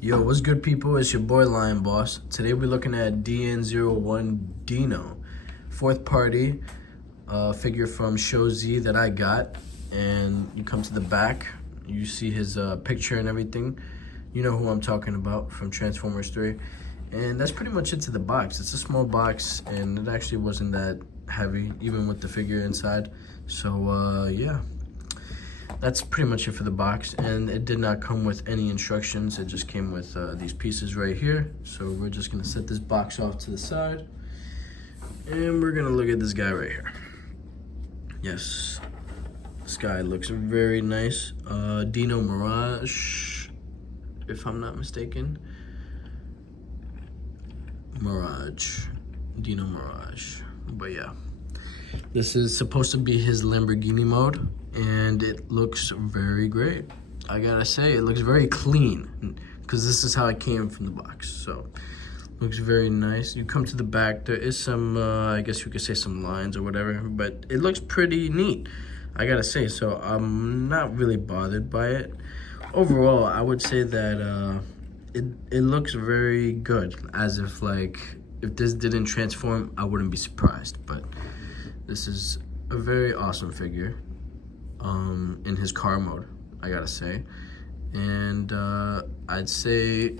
Yo, what's good, people? It's your boy Lion Boss. Today we're looking at DN01 Dino, fourth party figure from Show Z that I got. And you come to the back, you see his picture and everything. You know who I'm talking about from Transformers 3. And that's pretty much it to the box. It's a small box, and it actually wasn't that heavy, even with the figure inside. So yeah. That's pretty much it for the box, and it did not come with any instructions. It just came with these pieces right here. So we're just gonna set this box off to the side, and we're gonna look at this guy right here. Yes, this guy looks very nice. Dino Mirage, if I'm not mistaken. Mirage, Dino Mirage, but yeah. This is supposed to be his Lamborghini mode, and it looks very great. I gotta say, it looks very clean, because this is how it came from the box. So, looks very nice. You come to the back, there is some, I guess you could say some lines or whatever, but it looks pretty neat, I gotta say. So, I'm not really bothered by it. Overall, I would say that it looks very good, as if, like, if this didn't transform, I wouldn't be surprised, but this is a very awesome figure in his car mode, I gotta say. And I'd say,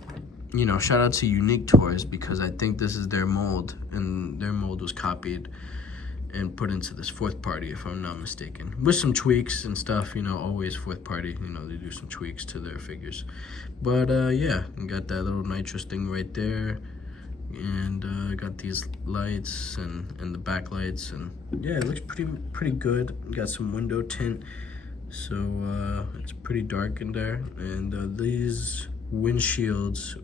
you know, shout out to Unique Toys, because I think this is their mold, and their mold was copied and put into this fourth party, if I'm not mistaken, with some tweaks and stuff. You know, always fourth party, you know, they do some tweaks to their figures. But yeah, you got that little nitrous thing right there, and got these lights and the backlights, and yeah, it looks pretty good. Got some window tint, so it's pretty dark in there. And these windshields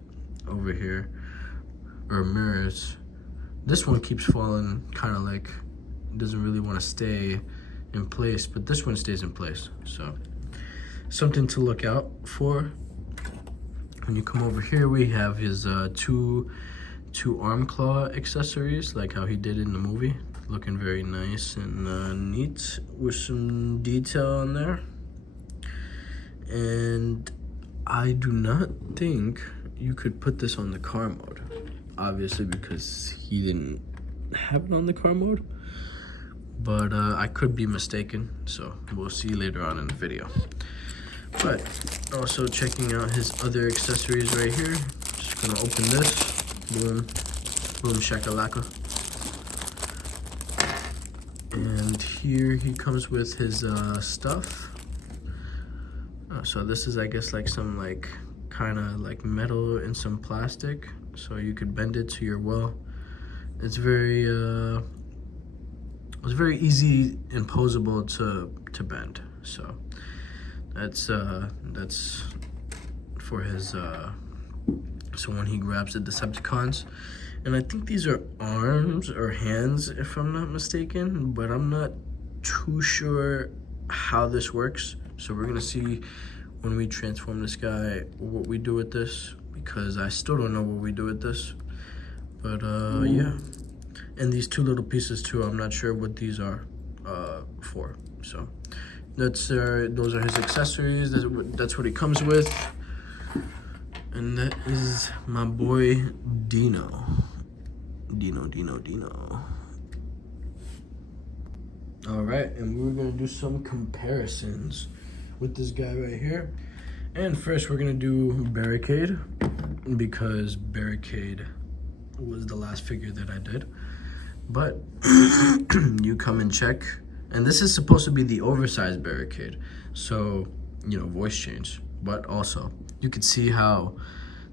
over here, or mirrors, this one keeps falling, kind of like doesn't really want to stay in place, but this one stays in place, so something to look out for. When you come over here, we have his two arm claw accessories, like how he did in the movie. Looking very nice and neat, with some detail on there. And I do not think you could put this on the car mode, obviously, because he didn't have it on the car mode. But I could be mistaken, so we'll see later on in the video. But also checking out his other accessories right here. Just gonna open this. Boom, boom shakalaka. And here he comes with his stuff. So this is, I guess, like some kind of like metal and some plastic, so you could bend it to your will. It's very easy and posable to bend. So that's for his so when he grabs the Decepticons. And I think these are arms or hands, if I'm not mistaken, but I'm not too sure how this works. So we're gonna see when we transform this guy what we do with this, because I still don't know what we do with this. But yeah. And these two little pieces too, I'm not sure what these are for. So that's those are his accessories. That's what he comes with. And that is my boy Dino. Dino. All right, and we're gonna do some comparisons with this guy right here. And first we're gonna do Barricade, because Barricade was the last figure that I did. But you come and check, and this is supposed to be the oversized Barricade, so, you know, voice change. But also, you can see how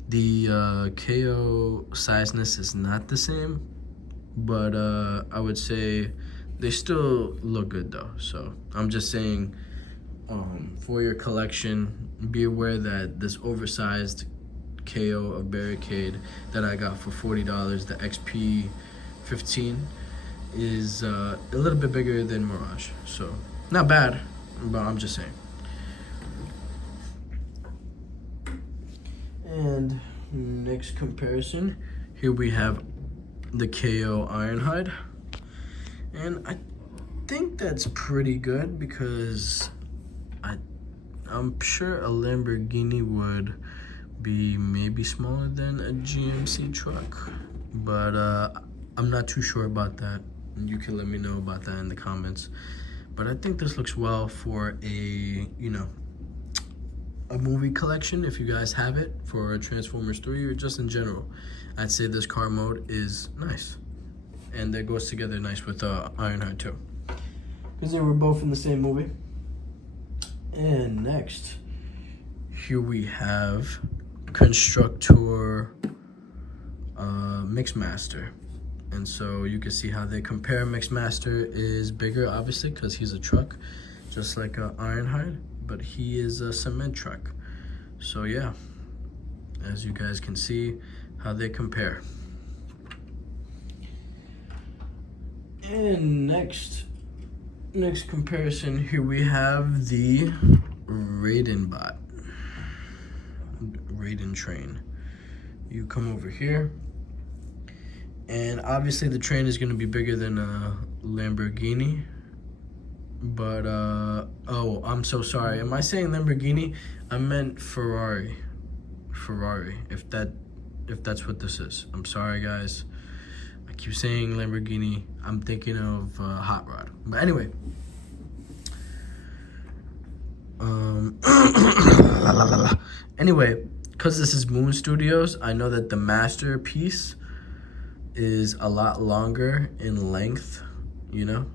the KO sizeness is not the same, but I would say they still look good though. So I'm just saying, for your collection, be aware that this oversized KO of Barricade that I got for $40, the XP15, is a little bit bigger than Mirage. So not bad, but I'm just saying. And next comparison, here we have the KO Ironhide, and I think that's pretty good, because I'm sure a Lamborghini would be maybe smaller than a GMC truck, but I'm not too sure about that. You can let me know about that in the comments. But I think this looks well for a, a movie collection, if you guys have it, for Transformers 3 or just in general. I'd say this car mode is nice. And that goes together nice with Ironhide too, because they were both in the same movie. And next, here we have Constructor Mixmaster. And so you can see how they compare. Mixmaster is bigger, obviously, because he's a truck, just like Ironhide, but he is a cement truck. So yeah, as you guys can see how they compare. And next comparison, here we have the Raiden train. You come over here, and obviously the train is going to be bigger than a Lamborghini, but oh, I'm so sorry. Am I saying Lamborghini? I meant Ferrari, if that's what this is. I'm sorry, guys. I keep saying Lamborghini. I'm thinking of Hot Rod. But anyway, anyway, because this is Moon Studios, I know that the masterpiece is a lot longer in length,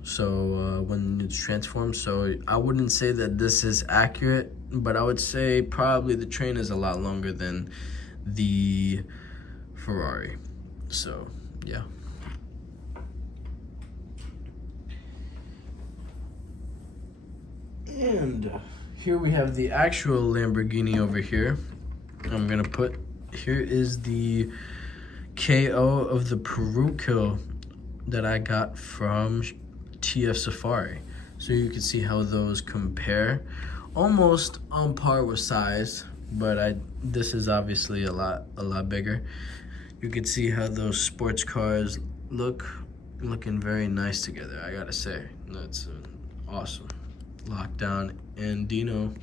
so when it's transformed. So I wouldn't say that this is accurate, but I would say probably the train is a lot longer than the Ferrari. So yeah. And here we have the actual Lamborghini over here. I'm gonna put, here is the KO of the Peru Kill that I got from TF Safari. So you can see how those compare. Almost on par with size, but this is obviously a lot bigger. You can see how those sports cars looking very nice together, I gotta say. That's awesome. Lockdown and Dino.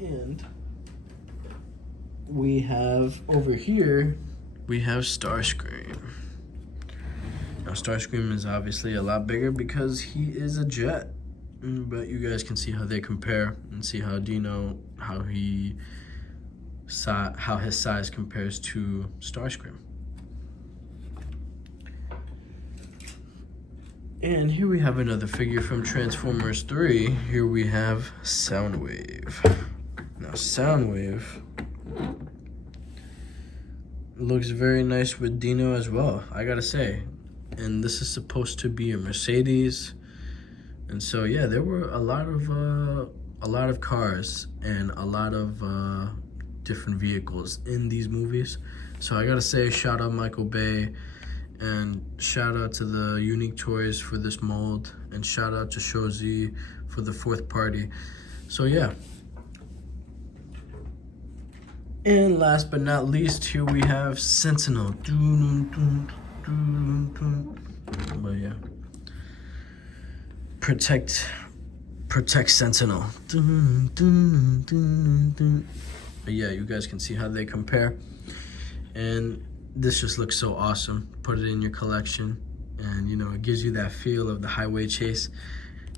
And we have over here, we have Starscream. Now Starscream is obviously a lot bigger because he is a jet, but you guys can see how they compare and see how Dino, how his size compares to Starscream. And here we have another figure from Transformers 3. Here we have Soundwave. Now Soundwave looks very nice with Dino as well, I gotta say. And this is supposed to be a Mercedes. And so yeah, there were a lot of cars and a lot of different vehicles in these movies. So I gotta say, shout out Michael Bay, and shout out to the Unique Toys for this mold, and shout out to Shozi for the fourth party. So yeah. And last but not least, here we have Sentinel. But yeah, protect Sentinel. But yeah, you guys can see how they compare, and this just looks so awesome. Put it in your collection, and it gives you that feel of the highway chase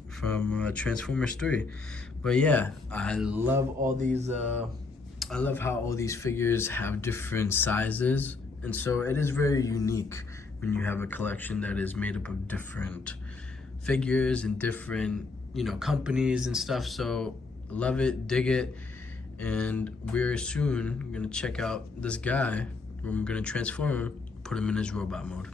from Transformers 3. But yeah, I love all these. I love how all these figures have different sizes, and so it is very unique when you have a collection that is made up of different figures and different companies and stuff. So love it, dig it, and we're soon gonna check out this guy. We're gonna transform him, put him in his robot mode.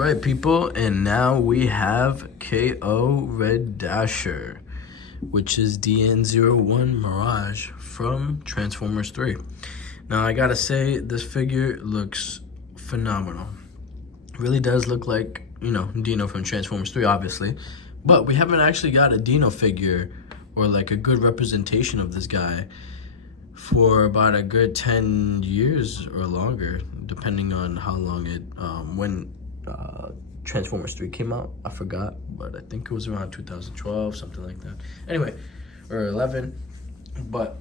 right, people, and now we have KO Red Dasher, which is DN01 Mirage from Transformers 3. Now, I gotta say, this figure looks phenomenal. Really does look like, you know, Dino from Transformers 3, obviously. But we haven't actually got a Dino figure or like a good representation of this guy for about a good 10 years or longer, depending on how long it, when Transformers 3 came out. I forgot, but I think it was around 2012, something like that. Anyway, or 11. But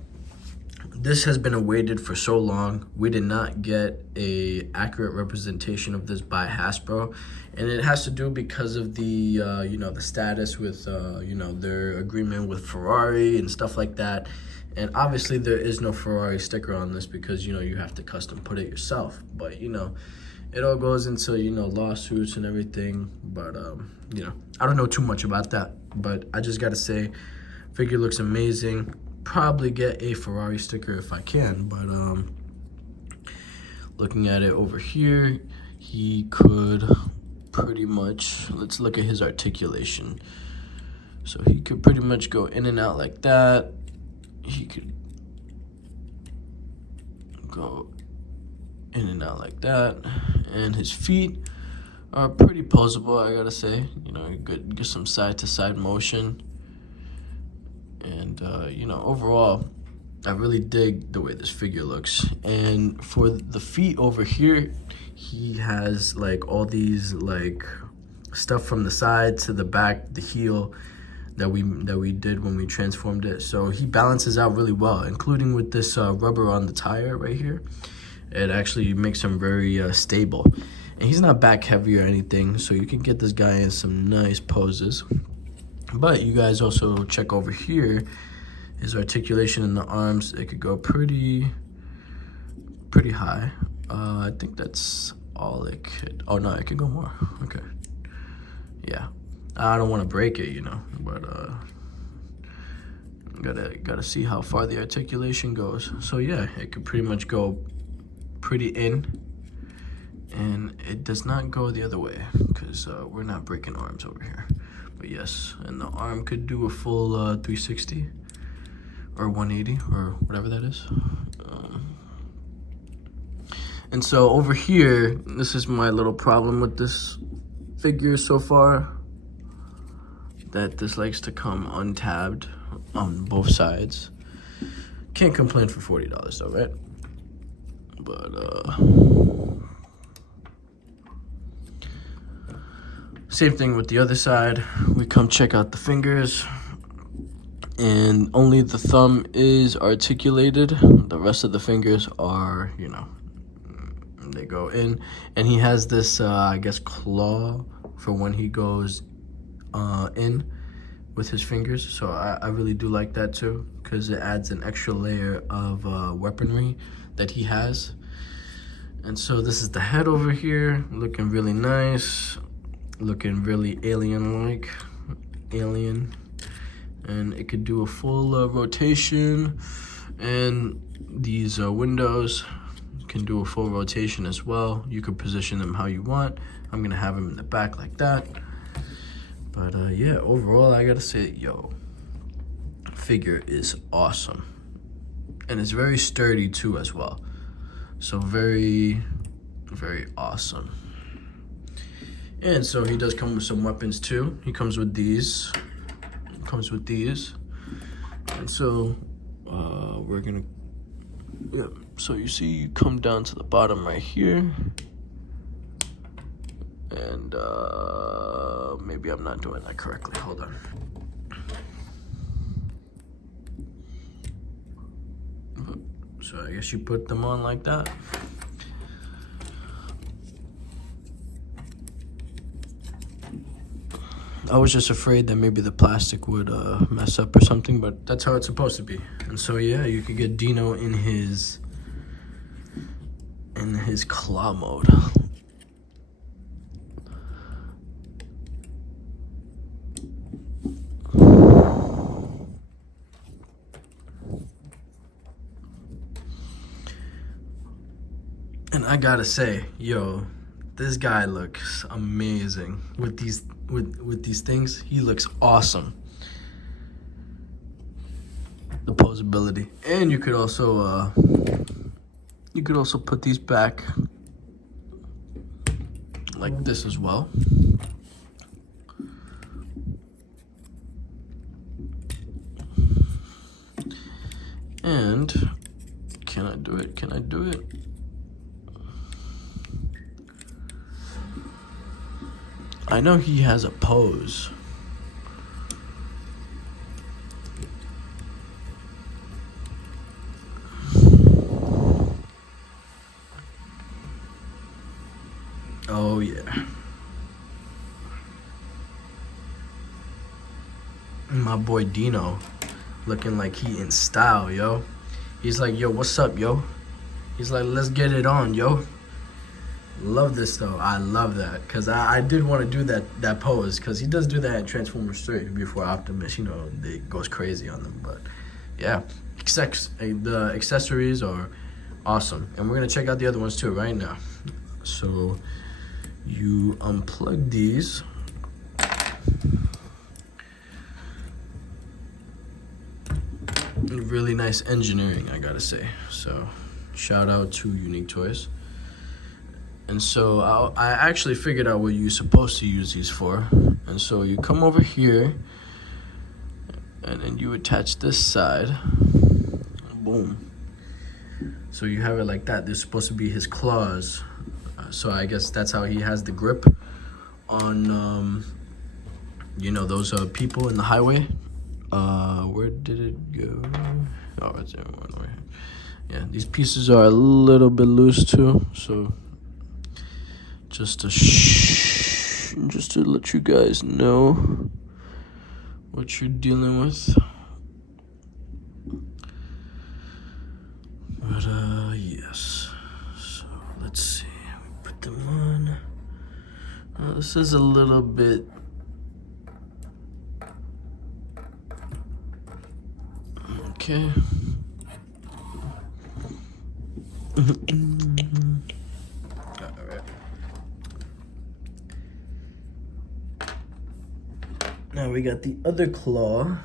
this has been awaited for so long. We did not get a accurate representation of this by Hasbro, and it has to do because of the you know, the status with you know, their agreement with Ferrari and stuff like that. And obviously there is no Ferrari sticker on this because, you know, you have to custom put it yourself. But, you know, it all goes into, you know, lawsuits and everything. But you know, I don't know too much about that, but I just gotta say, figure looks amazing. Probably get a Ferrari sticker if I can, but looking at it over here, he could pretty much, let's look at his articulation. So he could pretty much go in and out like that. He could go in and out like that, and his feet are pretty posable, I gotta say. You know, you could get some side to side motion. And, you know, overall, I really dig the way this figure looks. And for the feet over here, he has, like, all these, like, stuff from the side to the back, the heel that we did when we transformed it. So he balances out really well, including with this rubber on the tire right here. It actually makes him very stable. And he's not back heavy or anything, so you can get this guy in some nice poses. But you guys also check over here, his articulation in the arms. It could go pretty high. I think that's all it could. Oh no, it could go more. Okay. Yeah, I don't want to break it, you know, but gotta see how far the articulation goes. So yeah, it could pretty much go pretty in, and it does not go the other way because we're not breaking arms over here. But yes, and the arm could do a full 360 or 180 or whatever that is. And so over here, this is my little problem with this figure so far, that this likes to come untabbed on both sides. Can't complain for $40 though, right? But same thing with the other side. We come check out the fingers, and only the thumb is articulated. The rest of the fingers are, you know, they go in. And he has this, I guess, claw for when he goes in with his fingers. So I really do like that too, because it adds an extra layer of weaponry that he has. And so this is the head over here, looking really nice. Looking really alien-like, and it could do a full rotation, and these windows can do a full rotation as well. You could position them how you want. I'm gonna have them in the back like that. But yeah, overall, I gotta say, yo, figure is awesome, and it's very sturdy too as well. So very, very awesome. And so he does come with some weapons too. He comes with these. And so we're gonna, yeah. So you see, you come down to the bottom right here. And maybe I'm not doing that correctly. Hold on. So I guess you put them on like that. I was just afraid that maybe the plastic would mess up or something, but that's how it's supposed to be. And so yeah, you could get Dino in his claw mode. And I gotta say, yo, This guy looks amazing with these things. He looks awesome. The posability, and you could also put these back like this as well. And can I do it? Can I do it? I know he has a pose. Oh yeah. My boy Dino looking like he in style, yo. He's like, yo, what's up, yo? He's like, let's get it on, yo. Love this though. I love that, because I did want to do that pose, because he does do that in Transformers 3 before Optimus, you know, it goes crazy on them. But yeah, the accessories are awesome, and we're gonna check out the other ones too right now. So you unplug these. Really nice engineering, I gotta say. So shout out to Unique Toys. And so I actually figured out what you're supposed to use these for. And so you come over here, and then you attach this side. Boom. So you have it like that. They're supposed to be his claws. So I guess that's how he has the grip on, you know, those people in the highway. Where did it go? Oh, it's there, one right here. Yeah, these pieces are a little bit loose too. So just to let you guys know what you're dealing with. But yes. So let's see. Put them on. This is a little bit. Okay. Alright. Now we got the other claw.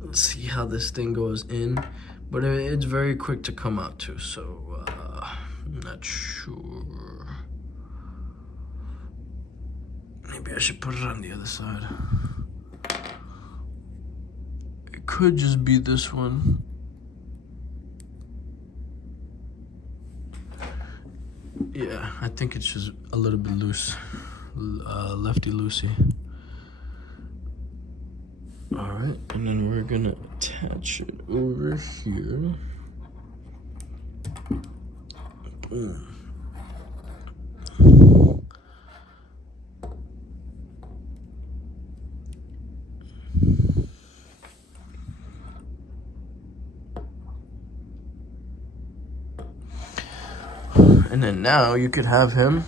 Let's see how this thing goes in. But it's very quick to come out too, so I'm not sure. Maybe I should put it on the other side. It could just be this one. Yeah, I think it's just a little bit loose. Lefty-loosey. Alright, and then we're gonna attach it over here. Boom. And then now you could have him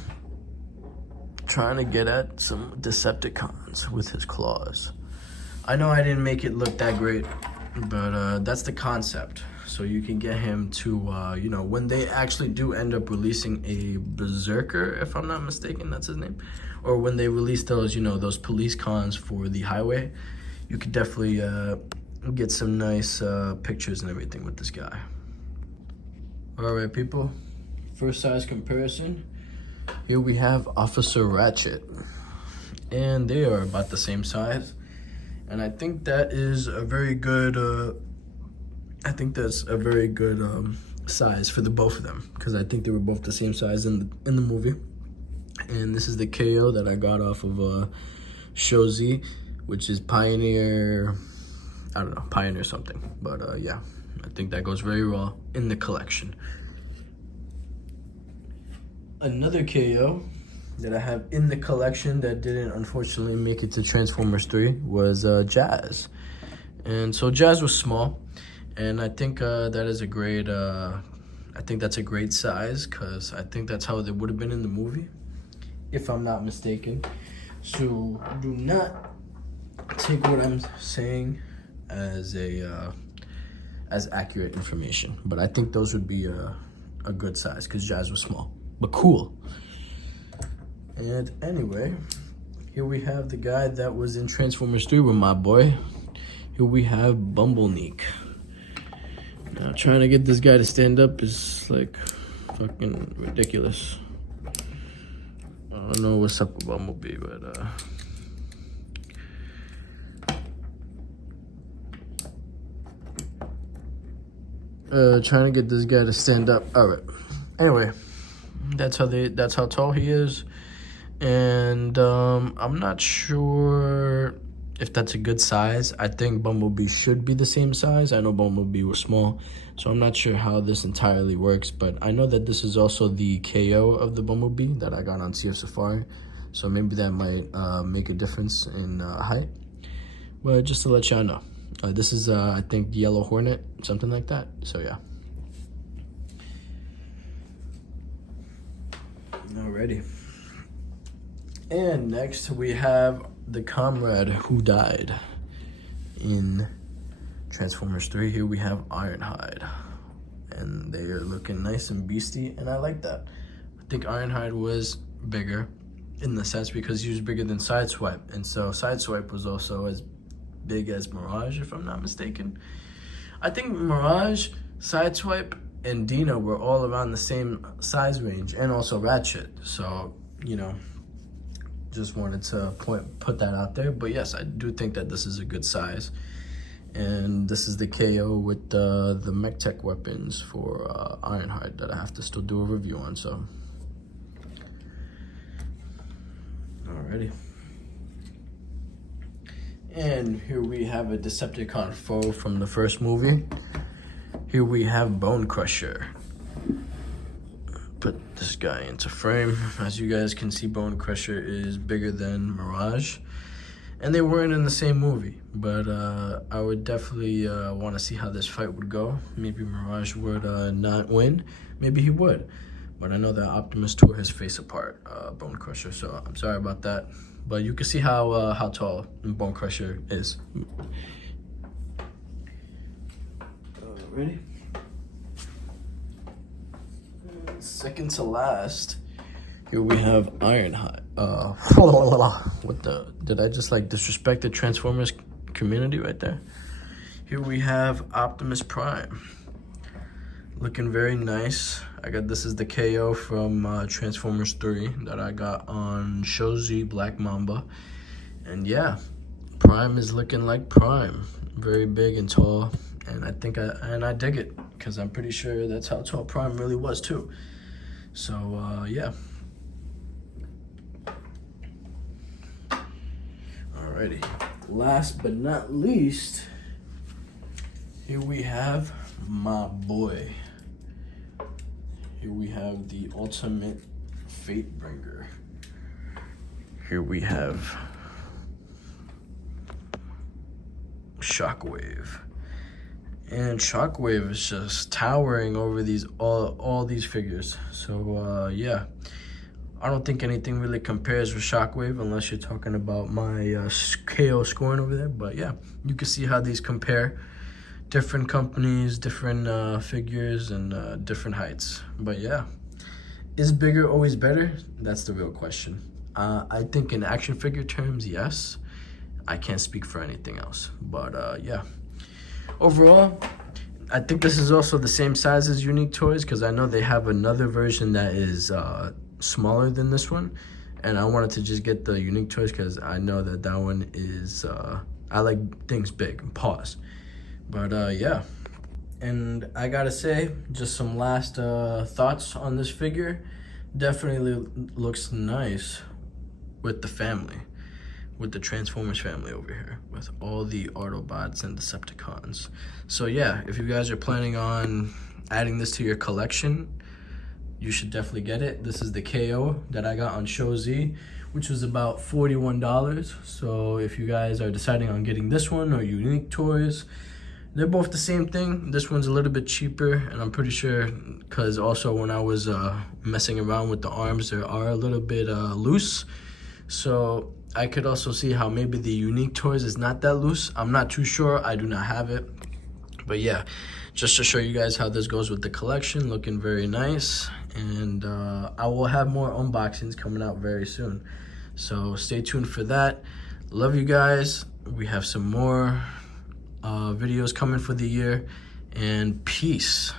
trying to get at some Decepticons with his claws. I know I didn't make it look that great, but that's the concept. So you can get him to, you know, when they actually do end up releasing a Berserker, if I'm not mistaken, that's his name, or when they release those, you know, those police cons for the highway, you could definitely get some nice pictures and everything with this guy. All right, people. First size comparison. Here we have Officer Ratchet, and they are about the same size. And I think that is a very good. I think that's a very good size for the both of them, because I think they were both the same size in the movie. And this is the KO that I got off of Show Z, which is Pioneer. I don't know, Pioneer something. But yeah, I think that goes very well in the collection. Another KO that I have in the collection that didn't unfortunately make it to Transformers 3 was Jazz. And so Jazz was small, and I think that is a great, I think that's a great size, because I think that's how they would have been in the movie, if I'm not mistaken. So do not take what I'm saying as as accurate information, but I think those would be a good size, because Jazz was small, but cool. And anyway, here we have the guy that was in Transformers 3 with my boy. Here we have Bumbleneek. Now trying to get this guy to stand up is like fucking ridiculous. I don't know what's up with Bumblebee, but trying to get this guy to stand up. All right. Anyway, that's how tall he is, and I'm not sure if that's a good size. I think Bumblebee should be the same size. I know Bumblebee was small, so I'm not sure how this entirely works, but I know that this is also the KO of the Bumblebee that I got on TF Safari, so maybe that might make a difference in height. But just to let y'all know, this is I think Yellow Hornet, something like that. So yeah. Alrighty. And next we have the comrade who died in Transformers 3. Here we have Ironhide, and they are looking nice and beastie, and I like that. I think Ironhide was bigger in the sense because he was bigger than Sideswipe, and so Sideswipe was also as big as Mirage, if I'm not mistaken. I think Mirage, Sideswipe, and Dino were all around the same size range, and also Ratchet. So, you know, just wanted to put that out there. But yes, I do think that this is a good size. And this is the KO with the mech tech weapons for Ironhide that I have to still do a review on. So, alrighty. And here we have a Decepticon foe from the first movie. Here we have Bone Crusher. Put this guy into frame. As you guys can see, Bone Crusher is bigger than Mirage. And they weren't in the same movie. But I would definitely want to see how this fight would go. Maybe Mirage would not win. Maybe he would. But I know that Optimus tore his face apart, Bone Crusher. So I'm sorry about that. But you can see how tall Bone Crusher is. Ready? Second to last, here we have Ironhide. What the? Did I just like disrespect the Transformers community right there? Here we have Optimus Prime. Looking very nice. This is the KO from Transformers 3 that I got on Show Z Black Mamba. And yeah, Prime is looking like Prime. Very big and tall. And I dig it, because I'm pretty sure that's how tall Prime really was too. So yeah. Alrighty. Last but not least, here we have my boy. Here we have the Ultimate Fatebringer. Here we have Shockwave. And Shockwave is just towering over all these figures. So yeah, I don't think anything really compares with Shockwave unless you're talking about my KO scoring over there. But yeah, you can see how these compare. Different companies, different figures, and different heights. But yeah, is bigger always better? That's the real question. I think in action figure terms, yes. I can't speak for anything else. But yeah, overall, I think this is also the same size as Unique Toys, because I know they have another version that is smaller than this one. And I wanted to just get the Unique Toys because I know that one is, I like things big. Pause. But yeah, and I gotta say, just some last thoughts on this figure. Definitely looks nice with the family, with the Transformers family over here, with all the Autobots and Decepticons. So yeah, if you guys are planning on adding this to your collection, you should definitely get it. This is the KO that I got on Show Z, which was about $41. So if you guys are deciding on getting this one or Unique Toys, they're both the same thing. This one's a little bit cheaper, and I'm pretty sure because also when I was messing around with the arms, they are a little bit loose. So I could also see how maybe the Unique Toys is not that loose. I'm not too sure. I do not have it. But yeah, just to show you guys how this goes with the collection, looking very nice. And I will have more unboxings coming out very soon. So stay tuned for that. Love you guys. We have some more videos coming for the year. And peace.